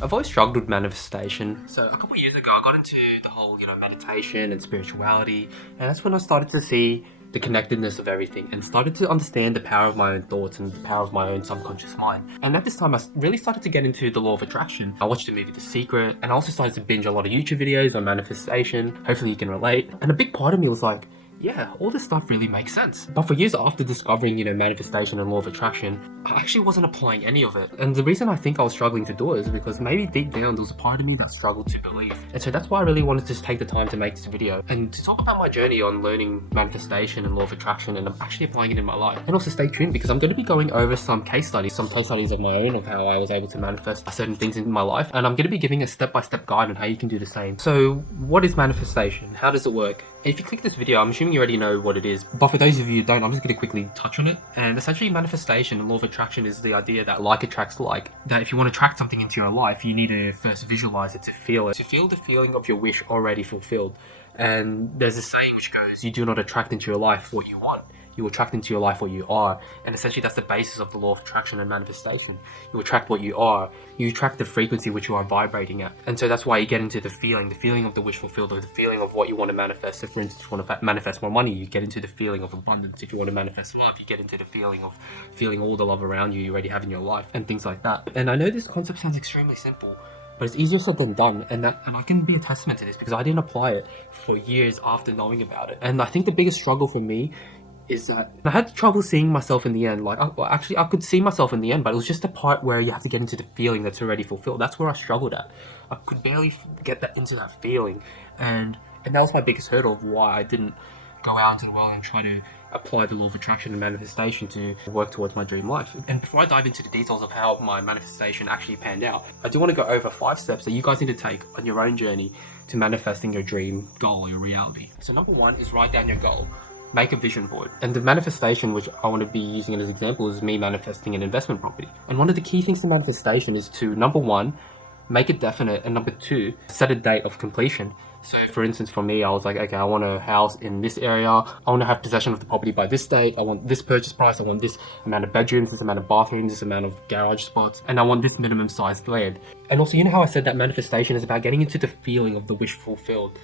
I've always struggled with manifestation. So a couple of years ago, I got into the whole, meditation and spirituality, and that's when I started to see the connectedness of everything and started to understand the power of my own thoughts and the power of my own subconscious mind. And at this time, I really started to get into the law of attraction. I watched the movie The Secret, and I also started to binge a lot of YouTube videos on manifestation. Hopefully you can relate. And a big part of me was like, yeah, all this stuff really makes sense. But for years after discovering, manifestation and law of attraction, I actually wasn't applying any of it. And the reason I think I was struggling to do it is because maybe deep down there was a part of me that struggled to believe. And so that's why I really wanted to take the time to make this video and to talk about my journey on learning manifestation and law of attraction and actually applying it in my life. And also stay tuned because I'm going to be going over some case studies of my own of how I was able to manifest certain things in my life. And I'm going to be giving a step-by-step guide on how you can do the same. So what is manifestation? How does it work? If you click this video, I'm assuming you already know what it is, but for those of you who don't, I'm just going to quickly touch on it. And essentially manifestation and law of attraction is the idea that like attracts like. That if you want to attract something into your life, you need to first visualize it, to feel the feeling of your wish already fulfilled. And there's a saying which goes, you do not attract into your life what you want. You attract into your life what you are. And essentially that's the basis of the law of attraction and manifestation. You attract what you are. You attract the frequency which you are vibrating at. And so that's why you get into the feeling of the wish fulfilled, or the feeling of what you want to manifest. So for instance, if you want to manifest more money, you get into the feeling of abundance. If you want to manifest love, you get into the feeling of feeling all the love around you already have in your life and things like that. And I know this concept sounds extremely simple, but it's easier said than done, and I can be a testament to this because I didn't apply it for years after knowing about it. And I think the biggest struggle for me is that I had trouble seeing myself in the end. Like, I could see myself in the end, but it was just the part where you have to get into the feeling that's already fulfilled. That's where I struggled at. I could barely get into that feeling, and that was my biggest hurdle of why I didn't go out into the world and try to apply the law of attraction and manifestation to work towards my dream life. And before I dive into the details of how my manifestation actually panned out, I do want to go over 5 steps that you guys need to take on your own journey to manifesting your dream goal or your reality. So number 1 is write down your goal. Make a vision board. And the manifestation, which I want to be using it as an example, is me manifesting an investment property. And one of the key things to manifestation is to, number 1, make it definite, and number 2, set a date of completion. So for instance, for me, I was like, okay, I want a house in this area. I want to have possession of the property by this date. I want this purchase price. I want this amount of bedrooms, this amount of bathrooms, this amount of garage spots, and I want this minimum sized land. And also, how I said that manifestation is about getting into the feeling of the wish fulfilled.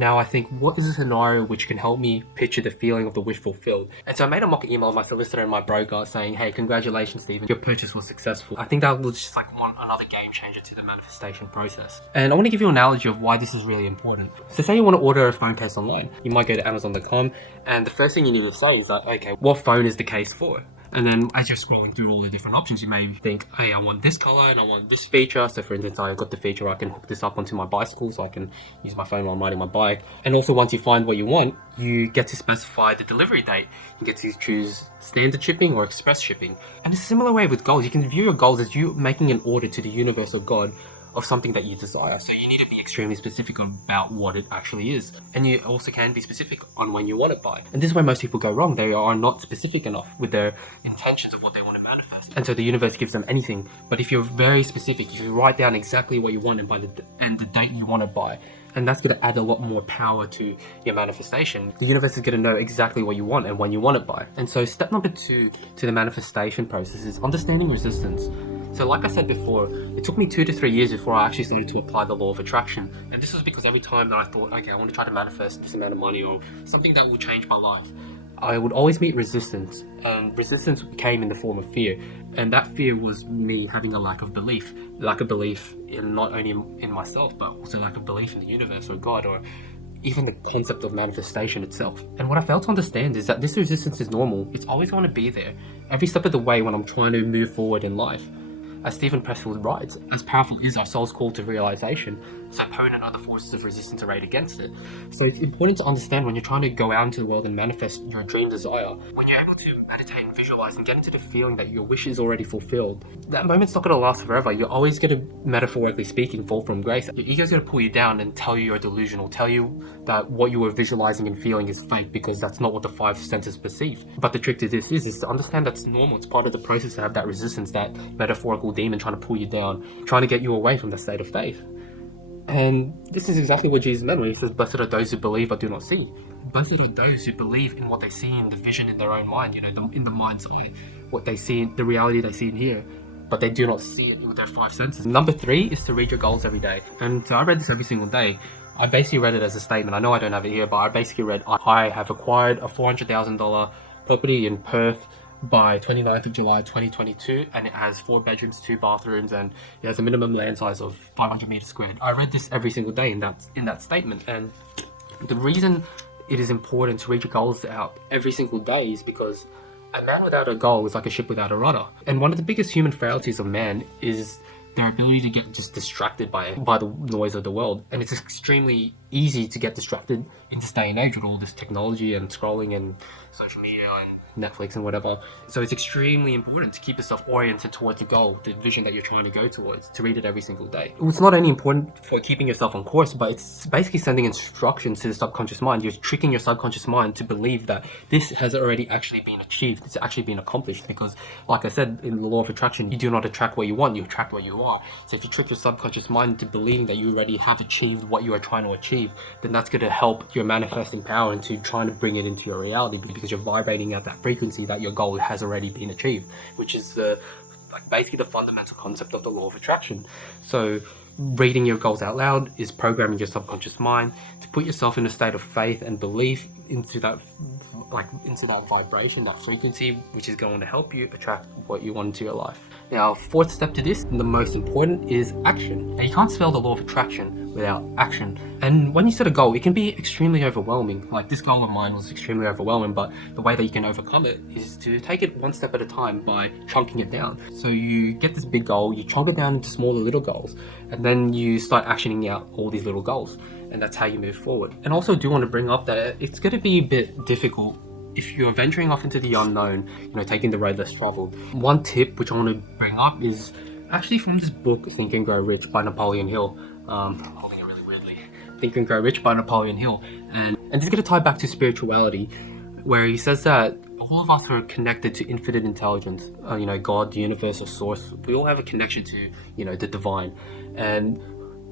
Now I think, what is a scenario which can help me picture the feeling of the wish fulfilled? And so I made a mock email to my solicitor and my broker saying, hey, congratulations, Stephen, your purchase was successful. I think that was just like another game changer to the manifestation process. And I want to give you an analogy of why this is really important. So say you want to order a phone case online. You might go to Amazon.com, and the first thing you need to say is like, okay, what phone is the case for? And then as you're scrolling through all the different options, you may think, hey, I want this color and I want this feature. So for instance, I got the feature where I can hook this up onto my bicycle so I can use my phone while I'm riding my bike. And also once you find what you want, you get to specify the delivery date. You get to choose standard shipping or express shipping. And it's a similar way with goals. You can view your goals as you making an order to the universe or God of something that you desire. So you need to be extremely specific about what it actually is. And you also can be specific on when you want it by. And this is where most people go wrong. They are not specific enough with their intentions of what they want to manifest. And so the universe gives them anything. But if you're very specific, if you write down exactly what you want and the date you want it by, and that's going to add a lot more power to your manifestation. The universe is going to know exactly what you want and when you want it by. And so step number 2 to the manifestation process is understanding resistance. So like I said before, it took me 2 to 3 years before I actually started to apply the law of attraction. And this was because every time that I thought, okay, I want to try to manifest this amount of money or something that will change my life, I would always meet resistance. And resistance came in the form of fear. And that fear was me having a lack of belief. Lack of belief in not only in myself, but also lack of belief in the universe or God, or even the concept of manifestation itself. And what I failed to understand is that this resistance is normal. It's always going to be there. Every step of the way when I'm trying to move forward in life. As Stephen Pressfield writes, as powerful is our soul's call to realization, so potent are the forces of resistance arrayed against it. So it's important to understand when you're trying to go out into the world and manifest your dream desire, when you're able to meditate and visualize and get into the feeling that your wish is already fulfilled, that moment's not going to last forever. You're always going to, metaphorically speaking, fall from grace. Your ego's going to pull you down and tell you you're delusional, tell you that what you were visualizing and feeling is fake because that's not what the 5 senses perceive. But the trick to this is to understand that's normal. It's part of the process to have that resistance, that metaphorical demon trying to pull you down, trying to get you away from the state of faith. And this is exactly what Jesus meant when he says, blessed are those who believe but do not see. Blessed are those who believe in what they see in the vision in their own mind, in the mind's eye, what they see, the reality they see in here. but they do not see it with their five senses. Number 3 is to read your goals every day. And so I read this every single day. I basically read it as a statement. I know I don't have it here, but I basically read, I have acquired a $400,000 property in Perth by 29th of July 2022, and it has 4 bedrooms, 2 bathrooms, and it has a minimum land size of 500 meters squared. I read this every single day in that statement, and the reason it is important to read your goals out every single day is because a man without a goal is like a ship without a rudder. And one of the biggest human frailties of man is their ability to get just distracted by the noise of the world. And it's extremely easy to get distracted in this day and age with all this technology and scrolling and social media and Netflix and whatever. So it's extremely important to keep yourself oriented towards the goal, the vision that you're trying to go towards, to read it every single day. It's not only important for keeping yourself on course, but it's basically sending instructions to the subconscious mind. You're tricking your subconscious mind to believe that this has already actually been achieved. It's actually been accomplished because, like I said, in the law of attraction, you do not attract what you want, you attract what you are. So if you trick your subconscious mind into believing that you already have achieved what you are trying to achieve, then that's going to help your manifesting power into trying to bring it into your reality, because you're vibrating at that frequency that your goal has already been achieved, which is basically the fundamental concept of the law of attraction. So reading your goals out loud is programming your subconscious mind to put yourself in a state of faith and belief into that vibration, that frequency, which is going to help you attract what you want into your life. Now, fourth step to this, and the most important, is action. Now, you can't spell the law of attraction without action. And when you set a goal, it can be extremely overwhelming. Like this goal of mine was extremely overwhelming, but the way that you can overcome it is to take it one step at a time by chunking it down. So you get this big goal, you chunk it down into smaller little goals, and then you start actioning out all these little goals. And that's how you move forward. And also do want to bring up that it's going to be a bit difficult if you're venturing off into the unknown, taking the road less traveled. One tip which I want to bring up is actually from this book, Think and Grow Rich by Napoleon Hill. I'm holding it really weirdly. Think and Grow Rich by Napoleon Hill. And this is going to tie back to spirituality, where he says that all of us are connected to infinite intelligence, God, the universe, or source. We all have a connection to, the divine. And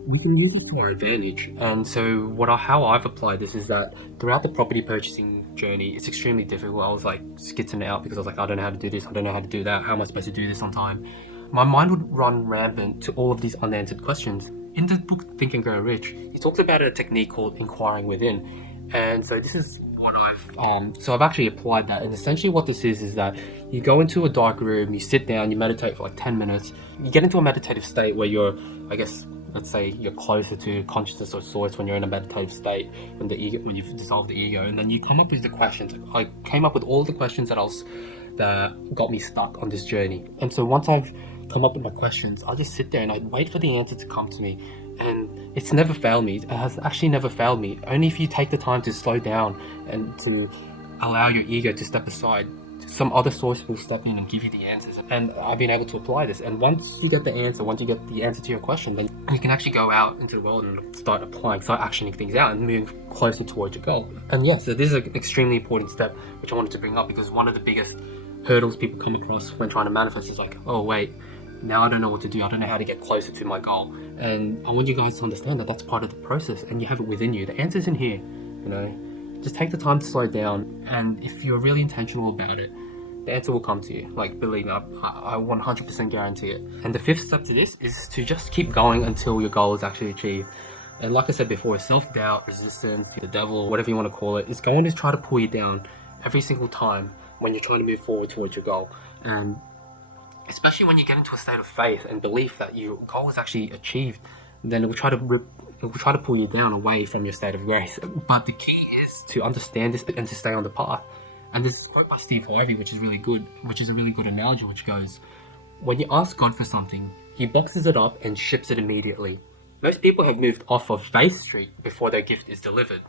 we can use it to our advantage. And so how I've applied this is that throughout the property purchasing journey, it's extremely difficult. I was like skitzing out because I was like, I don't know how to do this, I don't know how to do that, how am I supposed to do this on time? My mind would run rampant to all of these unanswered questions. In the book Think and Grow Rich, he talks about a technique called inquiring within. And so this is what I've actually applied that. And essentially what this is that you go into a dark room, you sit down, you meditate for like 10 minutes, you get into a meditative state where you're, let's say you're closer to consciousness or source when you're in a meditative state, when you've dissolved the ego, and then you come up with the questions. I came up with all the questions that got me stuck on this journey. And so once I've come up with my questions, I'll just sit there and I'd wait for the answer to come to me. And it's never failed me. It has actually never failed me. Only if you take the time to slow down and to allow your ego to step aside, some other source will step in and give you the answers. And I've been able to apply this. And once you get the answer to your question, then you can actually go out into the world and start actioning things out and move closer towards your goal. And so this is an extremely important step, which I wanted to bring up, because one of the biggest hurdles people come across when trying to manifest is like, oh wait, now I don't know what to do. I don't know how to get closer to my goal. And I want you guys to understand that that's part of the process, and you have it within you. The answer's in here, Just take the time to slow down, and if you're really intentional about it, the answer will come to you. Like, believe me, I 100% guarantee it. And the fifth step to this is to just keep going until your goal is actually achieved. And like I said before, self-doubt, resistance, the devil, whatever you want to call it, is going to try to pull you down every single time when you're trying to move forward towards your goal. And especially when you get into a state of faith and belief that your goal is actually achieved, then it will try to pull you down away from your state of grace. But the key is to understand this and to stay on the path. And this is a quote by Steve Harvey, which is a really good analogy, which goes, when you ask God for something, he boxes it up and ships it immediately. Most people have moved off of Faith Street before their gift is delivered.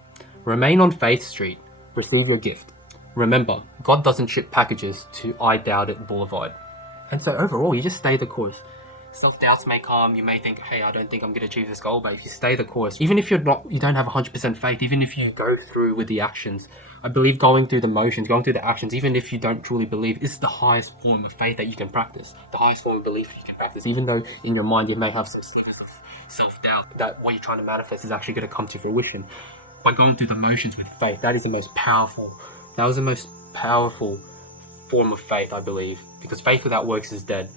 Remain on Faith Street, receive your gift. Remember, God doesn't ship packages to I Doubt It Boulevard. And so overall, you just stay the course. Self-doubts may come, you may think, hey, I don't think I'm going to achieve this goal, but if you stay the course, even if you don't have 100% faith, even if you go through with the actions, I believe going through the motions, going through the actions, even if you don't truly believe, is the highest form of faith that you can practice, the highest form of belief you can practice, even though in your mind you may have some self-doubt that what you're trying to manifest is actually going to come to fruition. By going through the motions with faith, that was the most powerful form of faith, I believe, because faith without works is dead.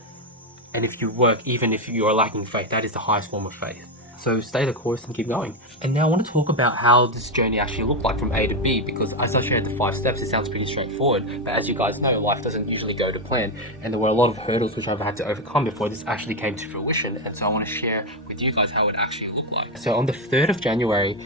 And if you work, even if you are lacking faith, that is the highest form of faith. So stay the course and keep going. And now I want to talk about how this journey actually looked like from A to B, because as I shared the 5 steps, it sounds pretty straightforward. But as you guys know, life doesn't usually go to plan. And there were a lot of hurdles which I've had to overcome before this actually came to fruition. And so I want to share with you guys how it actually looked like. So on the 3rd of January,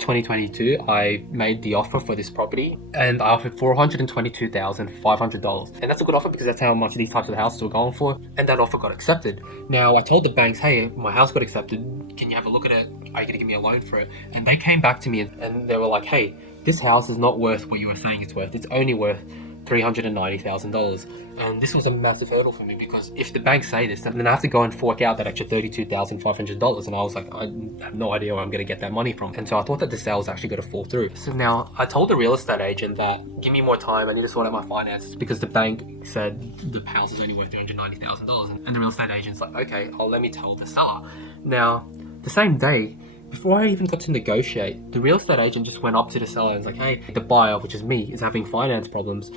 2022, I made the offer for this property and I offered $422,500. And that's a good offer because that's how much these types of houses were going for. And that offer got accepted. Now I told the banks, hey, my house got accepted. Can you have a look at it? Are you going to give me a loan for it? And they came back to me and they were like, hey, this house is not worth what you were saying it's worth. It's only worth $390,000. And this was a massive hurdle for me because if the banks say this, then I have to go and fork out that extra $32,500. And I was like, I have no idea where I'm going to get that money from. And so I thought that the sale was actually going to fall through. So now I told the real estate agent that give me more time. I need to sort out my finances because the bank said the house is only worth $390,000. And the real estate agent's like, okay, let me tell the seller. Now, the same day, before I even got to negotiate, the real estate agent just went up to the seller and was like, hey, the buyer, which is me, is having finance problems.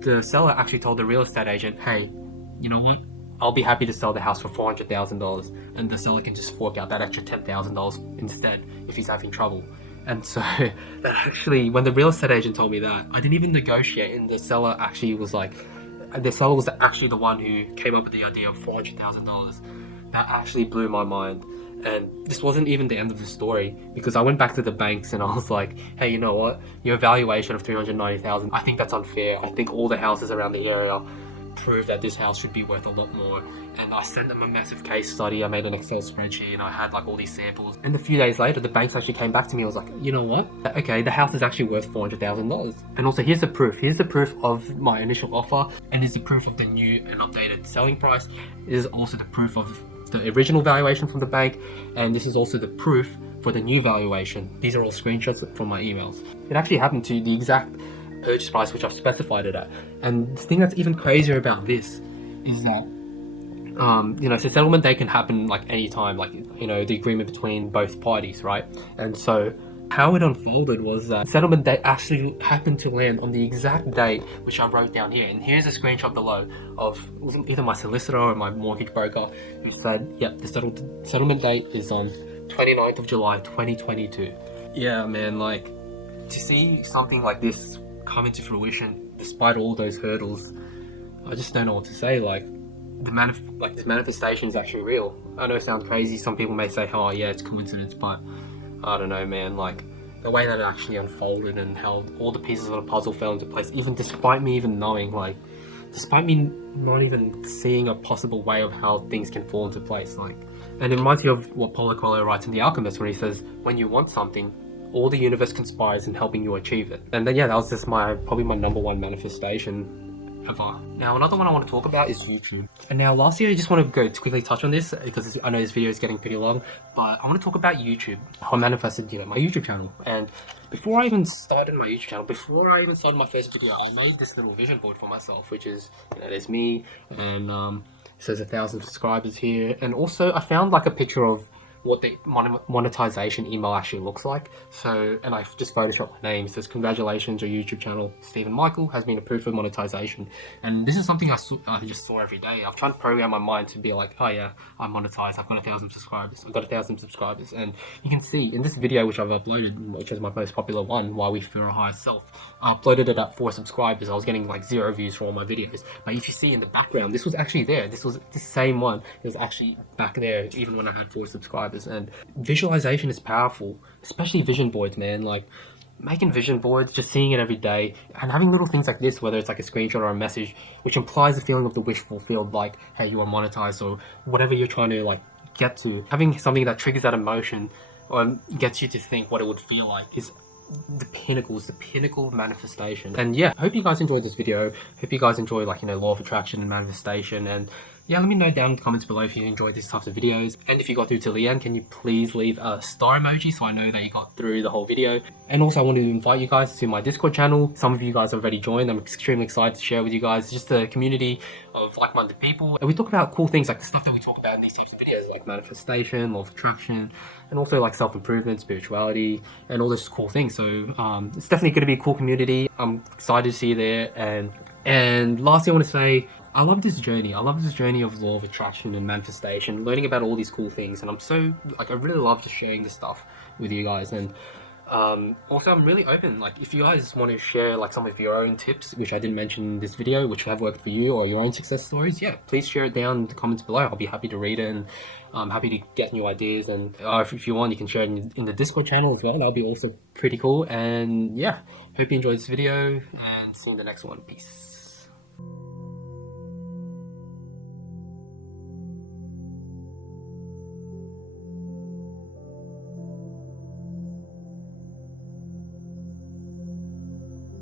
The seller actually told the real estate agent, hey, you know what? I'll be happy to sell the house for $400,000 and the seller can just fork out that extra $10,000 instead if he's having trouble. And so that actually, when the real estate agent told me that, I didn't even negotiate, and the seller actually was like, the seller was actually the one who came up with the idea of $400,000. That actually blew my mind. And this wasn't even the end of the story, because I went back to the banks and I was like, hey, you know what? Your valuation of $390,000, I think that's unfair. I think all the houses around the area prove that this house should be worth a lot more. And I sent them a massive case study. I made an Excel spreadsheet and I had like all these samples. And a few days later, the banks actually came back to me. I was like, you know what? Okay, the house is actually worth $400,000. And also here's the proof. Here's the proof of my initial offer. And here's the proof of the new and updated selling price. This is also the proof of the original valuation from the bank, and this is also the proof for the new valuation. These are all screenshots from my emails. It actually happened to the exact purchase price which I've specified it at. And the thing that's even crazier about this is that so settlement day can happen like any time, like, the agreement between both parties, right? And so how it unfolded was that settlement date actually happened to land on the exact date which I wrote down here. And here's a screenshot below of either my solicitor or my mortgage broker who said, yep, the settlement date is on 29th of July 2022. Yeah, man, like, to see something like this come into fruition despite all those hurdles, I just don't know what to say. Like, this manifestation is actually real. I know it sounds crazy. Some people may say, oh yeah, it's coincidence, but I don't know, man, like the way that it actually unfolded and how all the pieces of the puzzle fell into place, even despite me even knowing, despite me not even seeing a possible way of how things can fall into place, and it reminds me of what Paulo Coelho writes in The Alchemist when he says, when you want something, all the universe conspires in helping you achieve it. And then, yeah, that was just probably my number one manifestation ever. Now, another one I want to talk about is YouTube. And now, lastly, I just want to go to quickly touch on this because I know this video is getting pretty long, but I want to talk about YouTube, how I manifested, my YouTube channel. And before I even started my YouTube channel, before I even started my first video, I made this little vision board for myself, which is, there's me, and it says 1,000 subscribers here. And also, I found like a picture of what the monetization email actually looks like. So, and I've just photoshopped my name. It says, congratulations, your YouTube channel, Stephen Michael, has been approved for monetization. And this is something I just saw every day. I've tried to program my mind to be like, oh yeah, I'm monetized, I've got 1,000 subscribers, I've got 1,000 subscribers. And you can see in this video, which I've uploaded, which is my most popular one, Why We Fear Our Higher Self, I uploaded it at 4 subscribers. I was getting like 0 views for all my videos. But if you see in the background, this was actually there. This was the same one. It was actually back there, even when I had 4 subscribers. And visualization is powerful, especially vision boards, man. Like, making vision boards, just seeing it every day, and having little things like this, whether it's like a screenshot or a message, which implies the feeling of the wish fulfilled, like, hey, you are monetized, or whatever you're trying to like get to. Having something that triggers that emotion or gets you to think what it would feel like is the pinnacle of manifestation. And yeah, I hope you guys enjoyed this video. Hope you guys enjoy law of attraction and manifestation. And yeah, let me know down in the comments below if you enjoyed these types of videos. And if you got through to the end, can you please leave a star emoji so I know that you got through the whole video. And also I want to invite you guys to my Discord channel. Some of you guys have already joined. I'm extremely excited to share with you guys. It's just a community of like-minded people. And we talk about cool things like the stuff that we talk about in these types of videos, like manifestation, law of attraction, and also like self-improvement, spirituality, and all those cool things. So it's definitely going to be a cool community. I'm excited to see you there. And lastly, I want to say, I love this journey. I love this journey of law of attraction and manifestation, learning about all these cool things. And I'm so, like, I really love just sharing this stuff with you guys. And also, I'm really open. Like, if you guys want to share, like, some of your own tips, which I didn't mention in this video, which have worked for you, or your own success stories, yeah, please share it down in the comments below. I'll be happy to read it, and I'm happy to get new ideas. And if you want, you can share it in the Discord channel as well. That'll be also pretty cool. And yeah, hope you enjoyed this video, and see you in the next one. Peace.